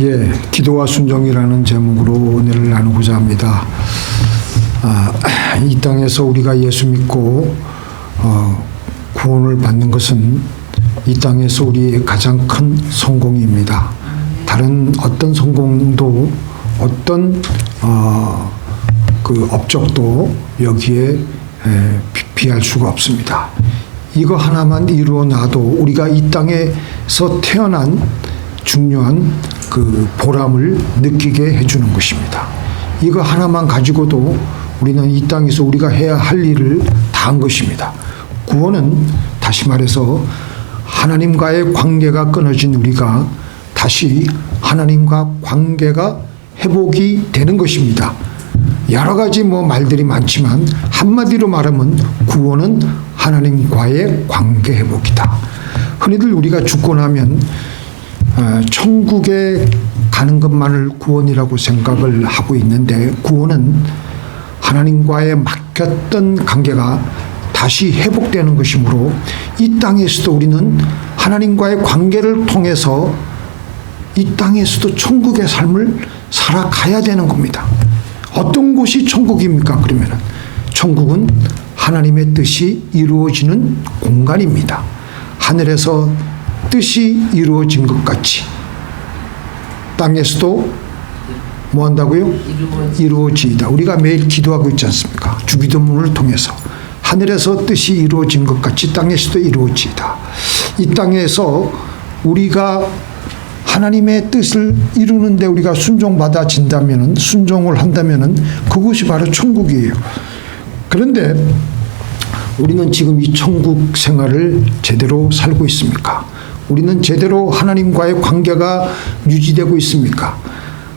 예, 기도와 순종이라는 제목으로 은혜를 나누고자 합니다. 이 땅에서 우리가 예수 믿고 구원을 받는 것은 이 땅에서 우리의 가장 큰 성공입니다. 다른 어떤 성공도 어떤 그 업적도 여기에 비할 수가 없습니다. 이거 하나만 이루어 놔도 우리가 이 땅에서 태어난 중요한 그 보람을 느끼게 해주는 것입니다. 이거 하나만 가지고도 우리는 이 땅에서 우리가 해야 할 일을 다 한 것입니다. 구원은 다시 말해서 하나님과의 관계가 끊어진 우리가 다시 하나님과 관계가 회복이 되는 것입니다. 여러 가지 말들이 많지만 한마디로 말하면 구원은 하나님과의 관계 회복이다. 흔히들 우리가 죽고 나면 천국에 가는 것만을 구원이라고 생각을 하고 있는데, 구원은 하나님과의 막혔던 관계가 다시 회복되는 것이므로 이 땅에서도 우리는 하나님과의 관계를 통해서 이 땅에서도 천국의 삶을 살아가야 되는 겁니다. 어떤 곳이 천국입니까? 그러면 천국은 하나님의 뜻이 이루어지는 공간입니다. 하늘에서 뜻이 이루어진 것 같이 땅에서도 뭐 한다고요? 이루어지이다. 우리가 매일 기도하고 있지 않습니까? 주기도문을 통해서 하늘에서 뜻이 이루어진 것 같이 땅에서도 이루어지이다. 이 땅에서 우리가 하나님의 뜻을 이루는데 우리가 순종받아진다면, 순종을 한다면 그것이 바로 천국이에요. 그런데 우리는 지금 이 천국 생활을 제대로 살고 있습니까? 우리는 제대로 하나님과의 관계가 유지되고 있습니까?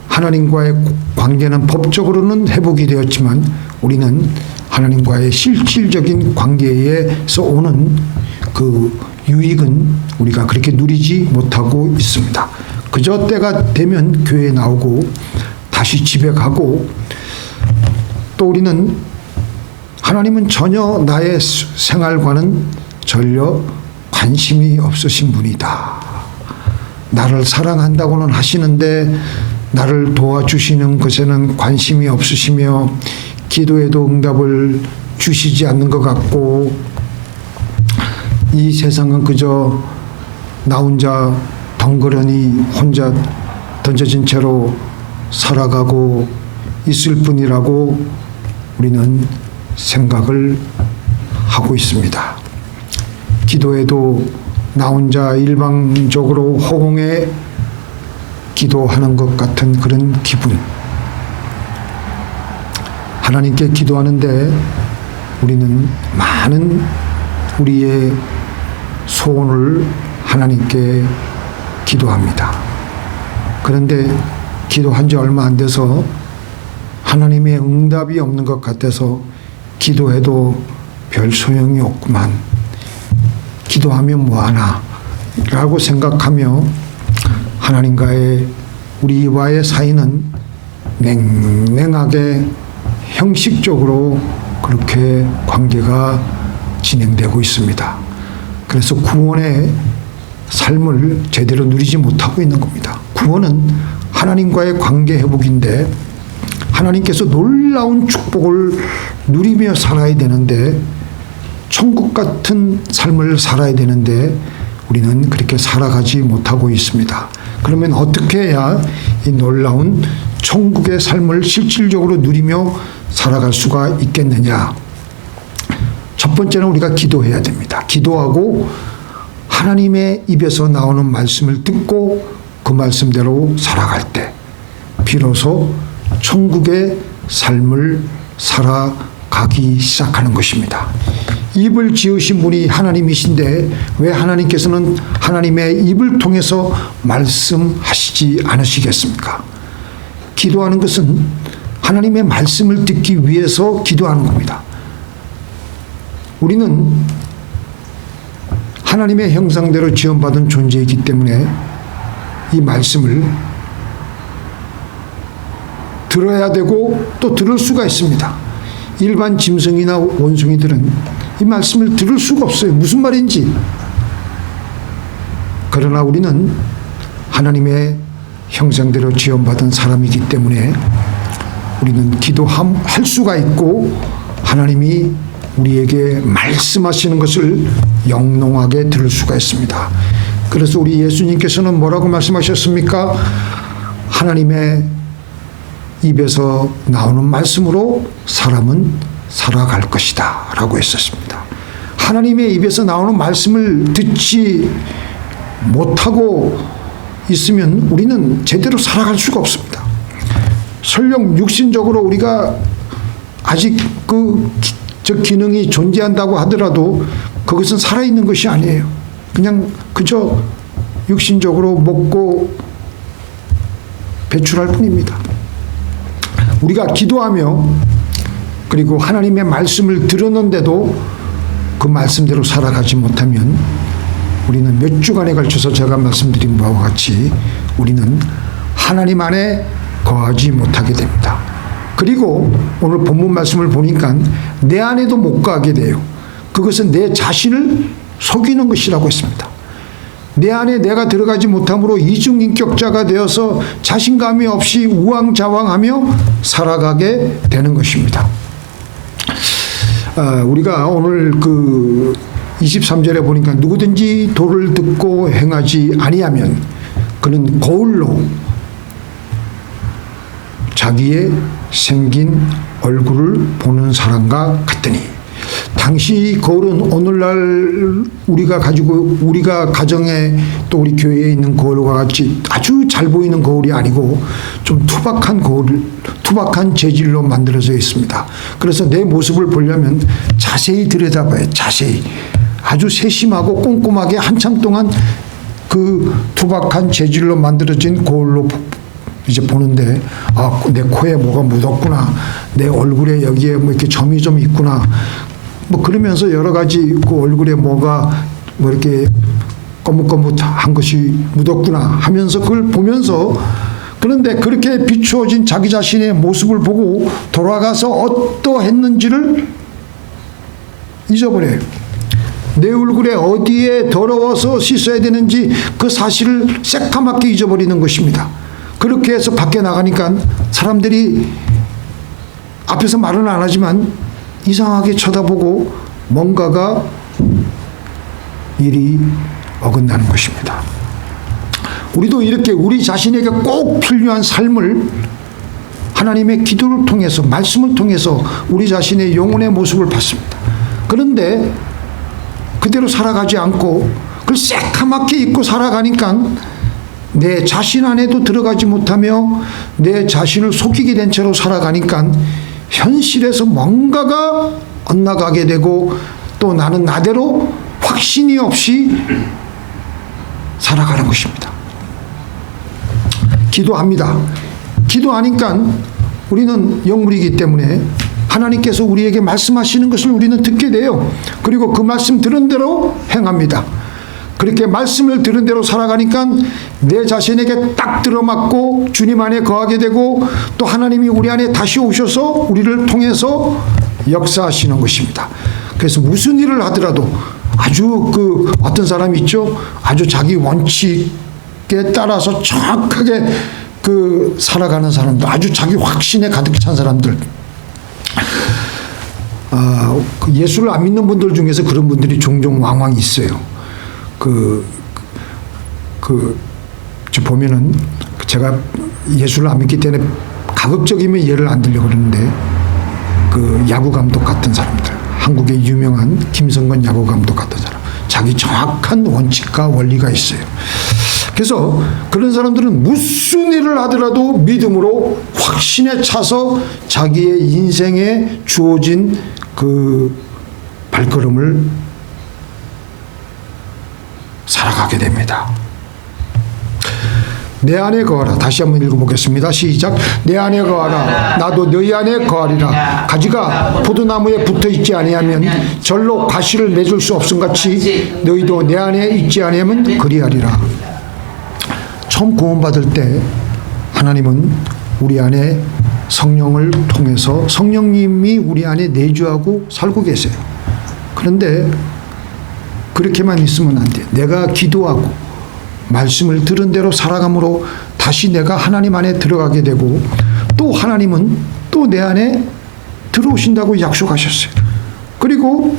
하나님과의 관계는 법적으로는 회복이 되었지만 우리는 하나님과의 실질적인 관계에서 오는 그 유익은 우리가 그렇게 누리지 못하고 있습니다. 그저 때가 되면 교회에 나오고 다시 집에 가고, 또 우리는 하나님은 전혀 나의 생활과는 전혀 관심이 없으신 분이다. 나를 사랑한다고는 하시는데 나를 도와주시는 것에는 관심이 없으시며 기도에도 응답을 주시지 않는 것 같고, 이 세상은 그저 나 혼자 덩그러니 혼자 던져진 채로 살아가고 있을 뿐이라고 우리는 생각을 하고 있습니다. 기도에도 나 혼자 일방적으로 허공에 기도하는 것 같은 그런 기분. 하나님께 기도하는데 우리는 많은 우리의 소원을 하나님께 기도합니다. 그런데 기도한 지 얼마 안 돼서 하나님의 응답이 없는 것 같아서 기도해도 별 소용이 없구만. 기도하면 뭐하나 라고 생각하며 하나님과의 우리와의 사이는 냉랭하게 형식적으로 그렇게 관계가 진행되고 있습니다. 그래서 구원의 삶을 제대로 누리지 못하고 있는 겁니다. 구원은 하나님과의 관계 회복인데 하나님께서 놀라운 축복을 누리며 살아야 되는데, 천국 같은 삶을 살아야 되는데 우리는 그렇게 살아가지 못하고 있습니다. 그러면 어떻게 해야 이 놀라운 천국의 삶을 실질적으로 누리며 살아갈 수가 있겠느냐? 첫 번째는 우리가 기도해야 됩니다. 기도하고 하나님의 입에서 나오는 말씀을 듣고 그 말씀대로 살아갈 때 비로소 천국의 삶을 살아가기 시작하는 것입니다. 입을 지으신 분이 하나님이신데 왜 하나님께서는 하나님의 입을 통해서 말씀하시지 않으시겠습니까? 기도하는 것은 하나님의 말씀을 듣기 위해서 기도하는 겁니다. 우리는 하나님의 형상대로 지음받은 존재이기 때문에 이 말씀을 들어야 되고 또 들을 수가 있습니다. 일반 짐승이나 원숭이들은 이 말씀을 들을 수가 없어요. 무슨 말인지. 그러나 우리는 하나님의 형상대로 지음받은 사람이기 때문에 우리는 기도할 수가 있고 하나님이 우리에게 말씀하시는 것을 영롱하게 들을 수가 있습니다. 그래서 우리 예수님께서는 뭐라고 말씀하셨습니까? 하나님의 입에서 나오는 말씀으로 사람은 살아갈 것이다 라고 했었습니다. 하나님의 입에서 나오는 말씀을 듣지 못하고 있으면 우리는 제대로 살아갈 수가 없습니다. 설령 육신적으로 우리가 아직 저 기능이 존재한다고 하더라도 그것은 살아있는 것이 아니에요. 그냥 그저 육신적으로 먹고 배출할 뿐입니다. 우리가 기도하며 그리고 하나님의 말씀을 들었는데도 그 말씀대로 살아가지 못하면 우리는 몇 주간에 걸쳐서 제가 말씀드린 바와 같이 우리는 하나님 안에 거하지 못하게 됩니다. 그리고 오늘 본문 말씀을 보니까 내 안에도 못 거하게 돼요. 그것은 내 자신을 속이는 것이라고 했습니다. 내 안에 내가 들어가지 못함으로 이중인격자가 되어서 자신감이 없이 우왕좌왕하며 살아가게 되는 것입니다. 우리가 오늘 23절에 보니까 누구든지 도를 듣고 행하지 아니하면 그는 거울로 자기의 생긴 얼굴을 보는 사람과 같더니, 당시 거울은 오늘날 우리가 가정에 또 우리 교회에 있는 거울과 같이 아주 잘 보이는 거울이 아니고 좀 투박한 재질로 만들어져 있습니다. 그래서 내 모습을 보려면 자세히 들여다봐요. 자세히. 아주 세심하고 꼼꼼하게 한참 동안 그 투박한 재질로 만들어진 거울로 이제 보는데, 내 코에 뭐가 묻었구나, 내 얼굴에 여기에 뭐 이렇게 점이 좀 있구나, 뭐 그러면서 여러 가지 그 얼굴에 뭐가 뭐 이렇게 거뭇거뭇한 것이 묻었구나 하면서 그걸 보면서, 그런데 그렇게 비추어진 자기 자신의 모습을 보고 돌아가서 어떠했는지를 잊어버려요. 내 얼굴에 어디에 더러워서 씻어야 되는지 그 사실을 새까맣게 잊어버리는 것입니다. 그렇게 해서 밖에 나가니까 사람들이 앞에서 말은 안 하지만 이상하게 쳐다보고 뭔가가 일이 어긋나는 것입니다. 우리도 이렇게 우리 자신에게 꼭 필요한 삶을 하나님의 기도를 통해서, 말씀을 통해서 우리 자신의 영혼의 모습을 봤습니다. 그런데 그대로 살아가지 않고 그걸 새카맣게 잊고 살아가니까 내 자신 안에도 들어가지 못하며 내 자신을 속이게 된 채로 살아가니까 현실에서 뭔가가 엇나가게 되고 또 나는 나대로 확신이 없이 살아가는 것입니다. 기도합니다. 기도하니까 우리는 영물이기 때문에 하나님께서 우리에게 말씀하시는 것을 우리는 듣게 돼요. 그리고 그 말씀 들은 대로 행합니다. 그렇게 말씀을 들은 대로 살아가니까 내 자신에게 딱 들어맞고 주님 안에 거하게 되고 또 하나님이 우리 안에 다시 오셔서 우리를 통해서 역사하시는 것입니다. 그래서 무슨 일을 하더라도 아주 어떤 사람이 있죠. 아주 자기 원칙에 따라서 정확하게 살아가는 사람들, 아주 자기 확신에 가득 찬 사람들. 예수를 안 믿는 분들 중에서 그런 분들이 종종 왕왕 있어요. 저 보면은 제가 예수를 안 믿기 때문에 가급적이면 예를 안 들려고 그러는데 야구 감독 같은 사람들, 한국의 유명한 김성건 야구 감독 같은 사람, 자기 정확한 원칙과 원리가 있어요. 그래서 그런 사람들은 무슨 일을 하더라도 믿음으로 확신에 차서 자기의 인생에 주어진 발걸음을 살아가게 됩니다. 내 안에 거하라. 다시 한번 읽어보겠습니다. 시작. 내 안에 거하라. 나도 너희 안에 거하리라. 가지가 포도나무에 붙어있지 아니하면 절로 가시를 맺을 수 없음같이 너희도 내 안에 있지 아니하면 그리하리라. 처음 구원받을 때 하나님은 우리 안에 성령을 통해서 성령님이 우리 안에 내주하고 살고 계세요. 그런데 그렇게만 있으면 안 돼요. 내가 기도하고 말씀을 들은 대로 살아감으로 다시 내가 하나님 안에 들어가게 되고 또 하나님은 또 내 안에 들어오신다고 약속하셨어요. 그리고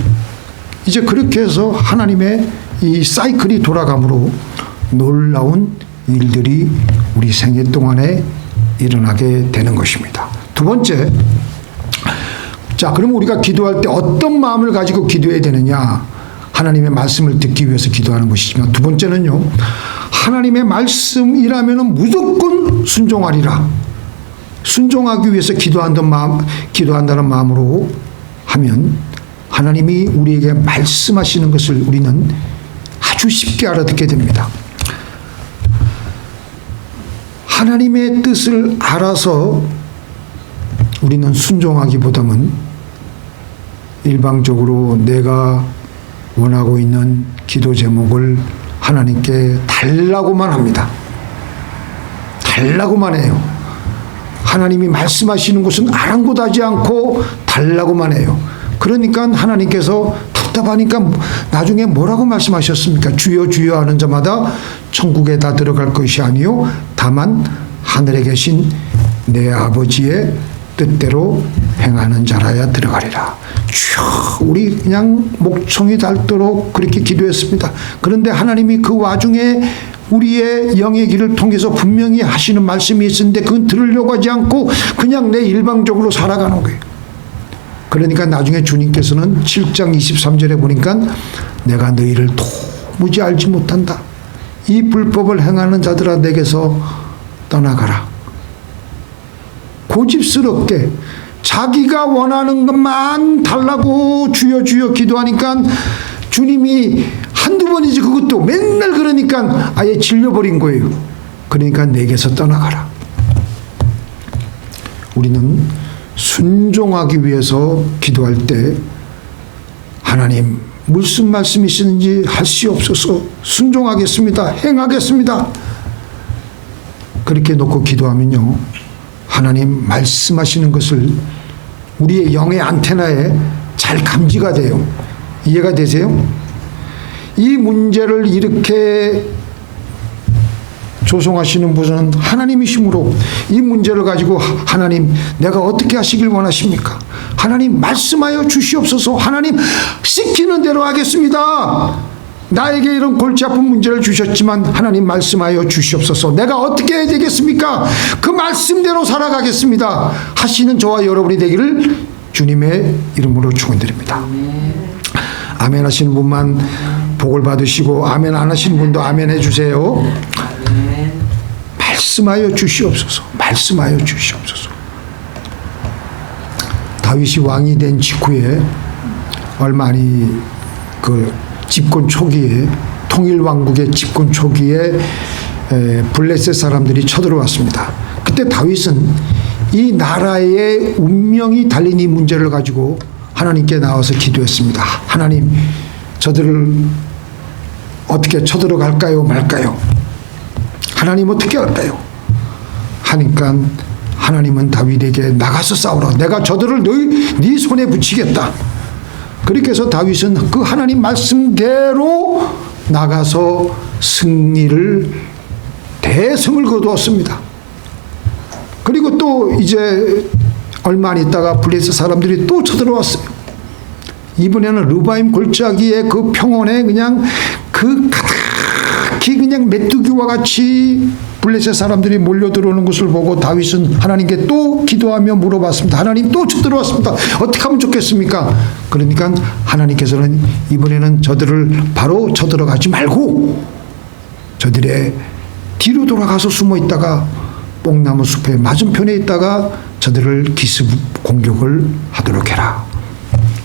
이제 그렇게 해서 하나님의 이 사이클이 돌아가므로 놀라운 일들이 우리 생애 동안에 일어나게 되는 것입니다. 두 번째, 자, 그럼 우리가 기도할 때 어떤 마음을 가지고 기도해야 되느냐? 하나님의 말씀을 듣기 위해서 기도하는 것이지만, 두 번째는요, 하나님의 말씀이라면 무조건 순종하리라. 순종하기 위해서 기도한다는 마음으로 하면 하나님이 우리에게 말씀하시는 것을 우리는 아주 쉽게 알아듣게 됩니다. 하나님의 뜻을 알아서 우리는 순종하기보다는 일방적으로 내가 원하고 있는 기도 제목을 하나님께 달라고만 합니다. 달라고만 해요. 하나님이 말씀하시는 것은 아랑곳하지 않고 달라고만 해요. 그러니까 하나님께서 답답하니까 나중에 뭐라고 말씀하셨습니까? 주여 주여 하는 자마다 천국에 다 들어갈 것이 아니요 다만 하늘에 계신 내 아버지의 뜻대로 행하는 자라야 들어가리라. 주여, 우리 그냥 목청이 닳도록 그렇게 기도했습니다. 그런데 하나님이 그 와중에 우리의 영의 길을 통해서 분명히 하시는 말씀이 있었는데 그건 들으려고 하지 않고 그냥 내 일방적으로 살아가는 거예요. 그러니까 나중에 주님께서는 7장 23절에 보니까 내가 너희를 도무지 알지 못한다. 이 불법을 행하는 자들아 내게서 떠나가라. 고집스럽게 자기가 원하는 것만 달라고 주여 주여 기도하니까 주님이 한두 번이지 그것도 맨날 그러니까 아예 질려버린 거예요. 그러니까 내게서 떠나가라. 우리는 순종하기 위해서 기도할 때 하나님 무슨 말씀이시는지 하시옵소서, 순종하겠습니다, 행하겠습니다. 그렇게 놓고 기도하면요, 하나님 말씀하시는 것을 우리의 영의 안테나에 잘 감지가 돼요. 이해가 되세요? 이 문제를 이렇게 조성하시는 분은 하나님이시므로 이 문제를 가지고 하나님 내가 어떻게 하시길 원하십니까? 하나님 말씀하여 주시옵소서. 하나님 시키는 대로 하겠습니다. 나에게 이런 골치 아픈 문제를 주셨지만 하나님 말씀하여 주시옵소서. 내가 어떻게 해야 되겠습니까? 그 말씀대로 살아가겠습니다 하시는 저와 여러분이 되기를 주님의 이름으로 축원드립니다. 아멘 하시는 분만 복을 받으시고 아멘 안 하시는 분도 아멘 해주세요. 말씀하여 주시옵소서. 말씀하여 주시옵소서. 다윗이 왕이 된 직후에 얼마 아니 그 집권 초기에 통일왕국의 집권 초기에 블레셋 사람들이 쳐들어왔습니다. 그때 다윗은 이 나라의 운명이 달린 이 문제를 가지고 하나님께 나와서 기도했습니다. 하나님 저들을 어떻게 쳐들어갈까요 말까요? 하나님 어떻게 할까요? 하니까 하나님은 다윗에게 나가서 싸우라. 내가 저들을 네 손에 붙이겠다. 그렇게 해서 다윗은 그 하나님 말씀대로 나가서 승리를 대승을 거두었습니다. 그리고 또 이제 얼마 안 있다가 블레셋 사람들이 또 쳐들어왔어요. 이번에는 르바임 골짜기의 그 평원에 그냥 그 가득히 그냥 메뚜기와 같이 블레셋 사람들이 몰려들어오는 것을 보고 다윗은 하나님께 또 기도하며 물어봤습니다. 하나님 또 쳐들어왔습니다. 어떻게 하면 좋겠습니까? 그러니까 하나님께서는 이번에는 저들을 바로 쳐들어가지 말고 저들의 뒤로 돌아가서 숨어 있다가 뽕나무 숲의 맞은편에 있다가 저들을 기습 공격을 하도록 해라.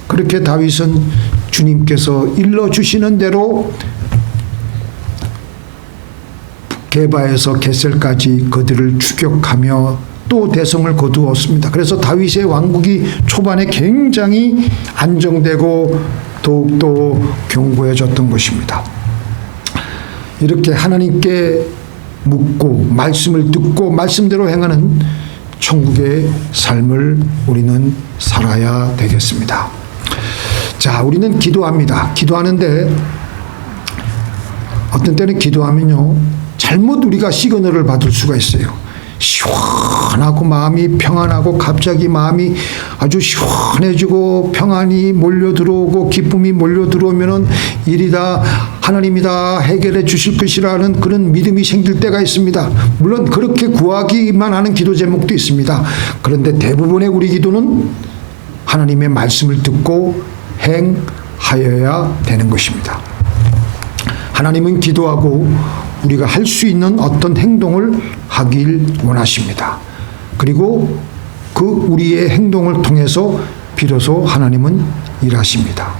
그렇게 다윗은 주님께서 일러주시는 대로 게바에서 게셀까지 그들을 추격하며 또 대성을 거두었습니다. 그래서 다윗의 왕국이 초반에 굉장히 안정되고 더욱더 견고해졌던 것입니다. 이렇게 하나님께 묻고 말씀을 듣고 말씀대로 행하는 천국의 삶을 우리는 살아야 되겠습니다. 자, 우리는 기도합니다. 기도하는데 어떤 때는 기도하면요 잘 잘못 우리가 시그널을 받을 수가 있어요. 시원하고 마음이 평안하고 갑자기 마음이 아주 시원해지고 평안이 몰려 들어오고 기쁨이 몰려 들어오면은 일이다 하나님이다 해결해 주실 것이라는 그런 믿음이 생길 때가 있습니다. 물론 그렇게 구하기만 하는 기도 제목도 있습니다. 그런데 대부분의 우리 기도는 하나님의 말씀을 듣고 행하여야 되는 것입니다. 하나님은 기도하고 우리가 할 수 있는 어떤 행동을 하길 원하십니다. 그리고 그 우리의 행동을 통해서 비로소 하나님은 일하십니다.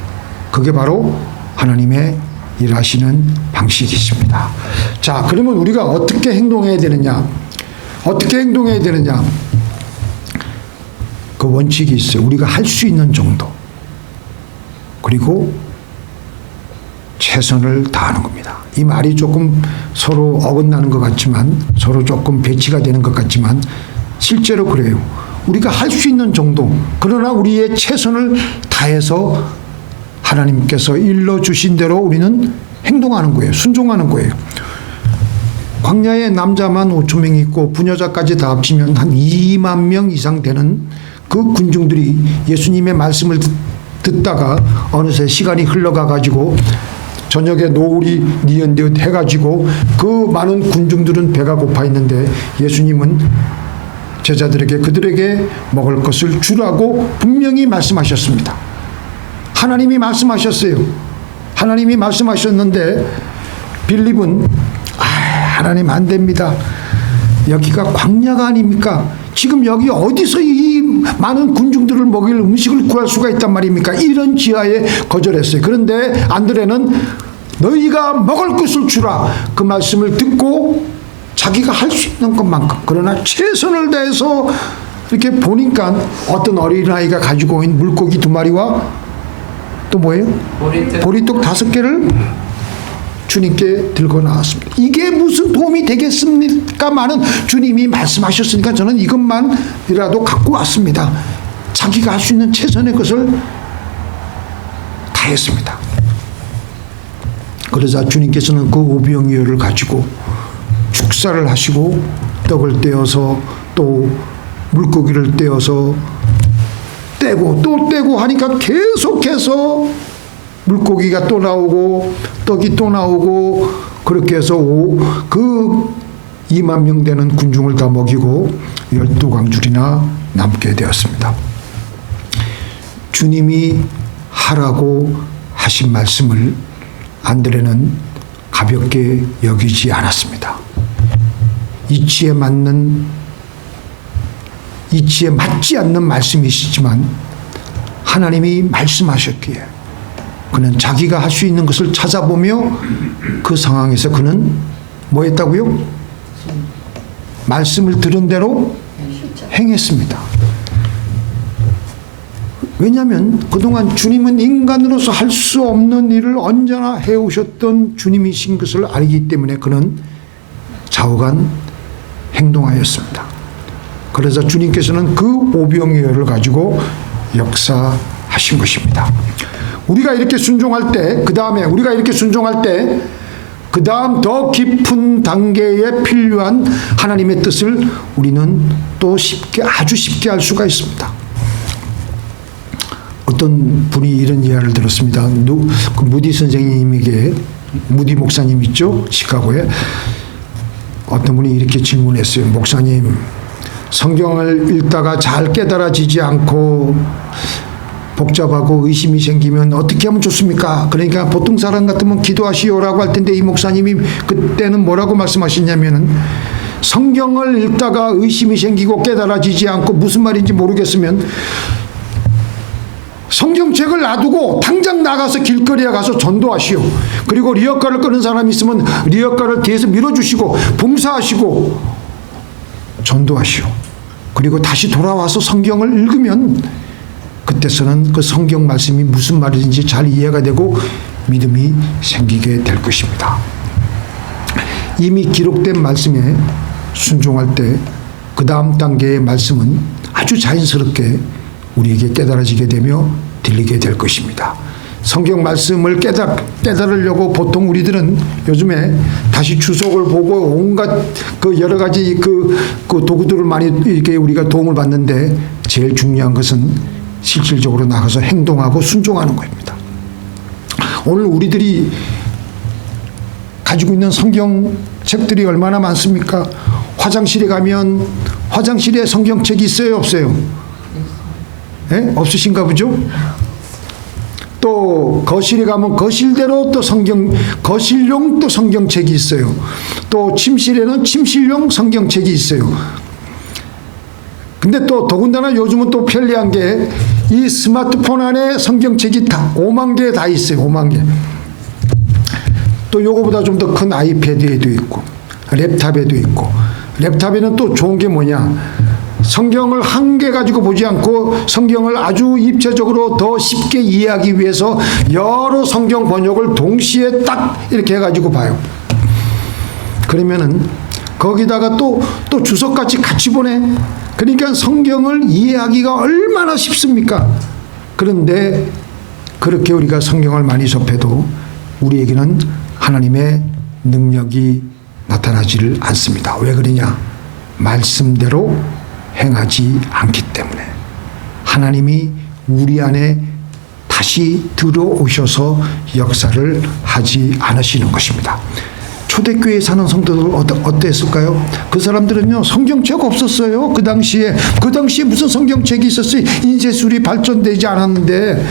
그게 바로 하나님의 일하시는 방식이십니다. 자, 그러면 우리가 어떻게 행동해야 되느냐? 어떻게 행동해야 되느냐? 그 원칙이 있어요. 우리가 할 수 있는 정도. 그리고 최선을 다하는 겁니다. 이 말이 조금 서로 어긋나는 것 같지만, 서로 조금 배치가 되는 것 같지만 실제로 그래요. 우리가 할 수 있는 정도, 그러나 우리의 최선을 다해서 하나님께서 일러주신 대로 우리는 행동하는 거예요. 순종하는 거예요. 광야에 남자만 5천 명 있고 부녀자까지 다 합치면 한 2만 명 이상 되는 그 군중들이 예수님의 말씀을 듣다가 어느새 시간이 흘러가 가지고 저녁에 노을이 뉘연듯 해가지고 그 많은 군중들은 배가 고파 있는데 예수님은 제자들에게 그들에게 먹을 것을 주라고 분명히 말씀하셨습니다. 하나님이 말씀하셨어요. 하나님이 말씀하셨는데 빌립은 하나님 안 됩니다. 여기가 광야가 아닙니까? 지금 여기 어디서 이 많은 군중들을 먹일 음식을 구할 수가 있단 말입니까? 이런 지하에 거절했어요. 그런데 안드레는 너희가 먹을 것을 주라. 그 말씀을 듣고 자기가 할 수 있는 것만큼, 그러나 최선을 다해서 이렇게 보니까 어떤 어린아이가 가지고 있는 물고기 2마리와 또 뭐예요? 보리떡 5개를 주님께 들고 나왔습니다. 이게 무슨 도움이 되겠습니까마는 주님이 말씀하셨으니까 저는 이것만이라도 갖고 왔습니다. 자기가 할 수 있는 최선의 것을 다했습니다. 그러자 주님께서는 그 오병이어를 가지고 축사를 하시고 떡을 떼어서 또 물고기를 떼어서 떼고 또 떼고 하니까 계속해서 물고기가 또 나오고 떡이 또 나오고 그렇게 해서 그 2만 명 되는 군중을 다 먹이고 12광줄이나 남게 되었습니다. 주님이 하라고 하신 말씀을 안드레는 가볍게 여기지 않았습니다. 이치에 맞지 않는 말씀이시지만 하나님이 말씀하셨기에 그는 자기가 할 수 있는 것을 찾아보며 그 상황에서 그는 뭐 했다고요? 말씀을 들은 대로 행했습니다. 왜냐하면 그동안 주님은 인간으로서 할 수 없는 일을 언제나 해오셨던 주님이신 것을 알기 때문에 그는 좌우간 행동하였습니다. 그래서 주님께서는 그 오병이어를 가지고 역사하신 것입니다. 우리가 이렇게 순종할 때, 그 다음에 우리가 이렇게 순종할 때, 그 다음 더 깊은 단계에 필요한 하나님의 뜻을 우리는 또 아주 쉽게 알 수가 있습니다. 어떤 분이 이런 이야기를 들었습니다. 그 무디 선생님에게, 무디 목사님 있죠? 시카고에. 어떤 분이 이렇게 질문했어요. 목사님, 성경을 읽다가 잘 깨달아지지 않고 복잡하고 의심이 생기면 어떻게 하면 좋습니까? 그러니까 보통 사람 같으면 기도하시오라고 할 텐데 이 목사님이 그때는 뭐라고 말씀하셨냐면은 성경을 읽다가 의심이 생기고 깨달아지지 않고 무슨 말인지 모르겠으면 성경책을 놔두고 당장 나가서 길거리에 가서 전도하시오. 그리고 리어카를 끄는 사람이 있으면 리어카를 뒤에서 밀어주시고 봉사하시고 전도하시오. 그리고 다시 돌아와서 성경을 읽으면 그때서는 그 성경 말씀이 무슨 말인지 잘 이해가 되고 믿음이 생기게 될 것입니다. 이미 기록된 말씀에 순종할 때 그 다음 단계의 말씀은 아주 자연스럽게 우리에게 깨달아지게 되며 들리게 될 것입니다. 성경 말씀을 깨달으려고 보통 우리들은 요즘에 다시 주석을 보고 온갖 그 여러 가지 그 도구들을 많이 이렇게 우리가 도움을 받는데 제일 중요한 것은 실질적으로 나가서 행동하고 순종하는 겁니다. 오늘 우리들이 가지고 있는 성경책들이 얼마나 많습니까? 화장실에 가면 화장실에 성경책이 있어요, 없어요? 네? 없으신가 보죠? 또 거실에 가면 거실대로 또 거실용 또 성경책이 있어요. 또 침실에는 침실용 성경책이 있어요. 근데 또 더군다나 요즘은 또 편리한 게 이 스마트폰 안에 성경책이 다 5만 개 다 있어요. 5만 개. 또 요거보다 좀 더 큰 아이패드에도 있고 랩탑에도 있고, 랩탑에는 또 좋은 게 뭐냐, 성경을 한 개 가지고 보지 않고 성경을 아주 입체적으로 더 쉽게 이해하기 위해서 여러 성경 번역을 동시에 딱 이렇게 해가지고 봐요. 그러면은 거기다가 또 주석같이 같이 보내. 그러니까 성경을 이해하기가 얼마나 쉽습니까? 그런데 그렇게 우리가 성경을 많이 접해도 우리에게는 하나님의 능력이 나타나지를 않습니다. 왜 그러냐? 말씀대로 행하지 않기 때문에. 하나님이 우리 안에 다시 들어오셔서 역사를 하지 않으시는 것입니다. 초대교회에 사는 성도들 어땠을까요? 그 사람들은요, 성경책 없었어요. 그 당시에 무슨 성경책이 있었어요? 인쇄술이 발전되지 않았는데.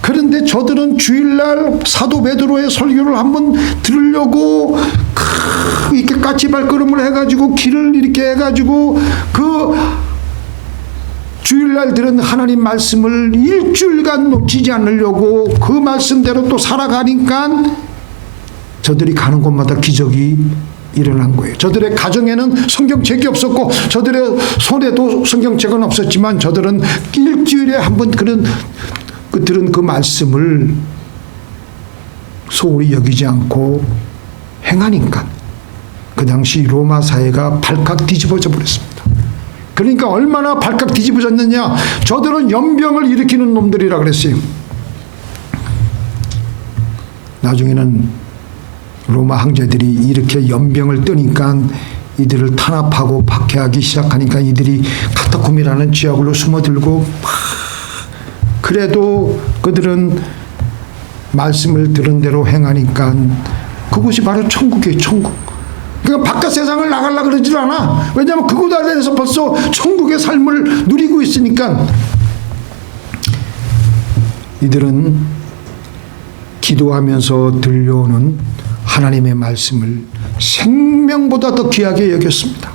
그런데 저들은 주일날 사도 베드로의 설교를 한번 들으려고 이렇게 까치 발걸음을 해가지고 길을 이렇게 해가지고 그 주일날 들은 하나님 말씀을 일주일간 놓치지 않으려고 그 말씀대로 또 살아가니까 저들이 가는 곳마다 기적이 일어난 거예요. 저들의 가정에는 성경책이 없었고 저들의 손에도 성경책은 없었지만 저들은 일주일에 한 번 들은 그 말씀을 소홀히 여기지 않고 행하니까 그 당시 로마 사회가 발칵 뒤집어져 버렸습니다. 그러니까 얼마나 발칵 뒤집어졌느냐, 저들은 연병을 일으키는 놈들이라 그랬어요. 나중에는 로마 황제들이 이렇게 연병을 뜨니까 이들을 탄압하고 박해하기 시작하니까 이들이 카타콤이라는 지하굴로 숨어들고, 그래도 그들은 말씀을 들은 대로 행하니까 그곳이 바로 천국이에요. 천국. 그러니까 바깥 세상을 나가려고 그러질 않아. 왜냐하면 그곳 안에서 벌써 천국의 삶을 누리고 있으니까. 이들은 기도하면서 들려오는 하나님의 말씀을 생명보다 더 귀하게 여겼습니다.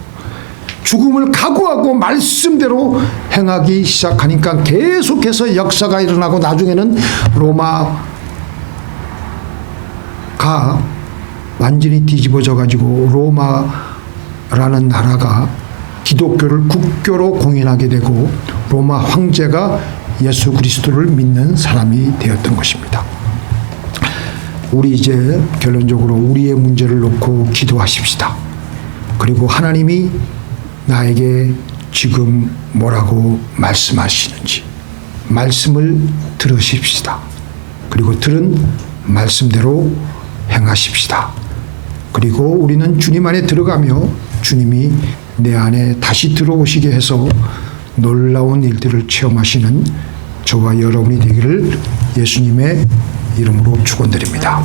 죽음을 각오하고 말씀대로 행하기 시작하니까 계속해서 역사가 일어나고 나중에는 로마가 완전히 뒤집어져 가지고 로마라는 나라가 기독교를 국교로 공인하게 되고 로마 황제가 예수 그리스도를 믿는 사람이 되었던 것입니다. 우리 이제 결론적으로 우리의 문제를 놓고 기도하십시다. 그리고 하나님이 나에게 지금 뭐라고 말씀하시는지 말씀을 들으십시다. 그리고 들은 말씀대로 행하십시다. 그리고 우리는 주님 안에 들어가며 주님이 내 안에 다시 들어오시게 해서 놀라운 일들을 체험하시는 저와 여러분이 되기를 예수님의 이름으로 축원드립니다.